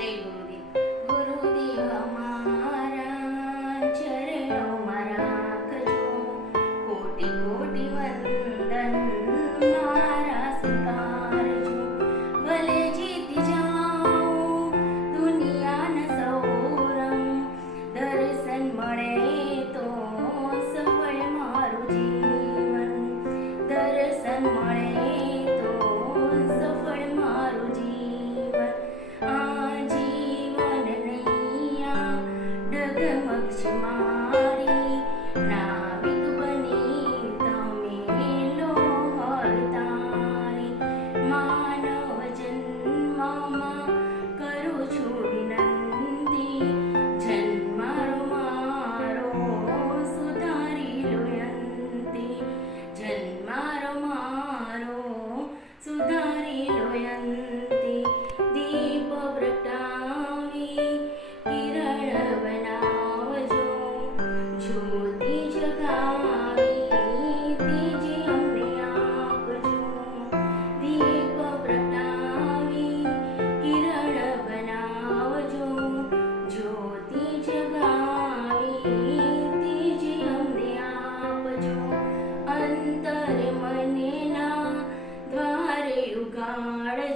table દ્વારે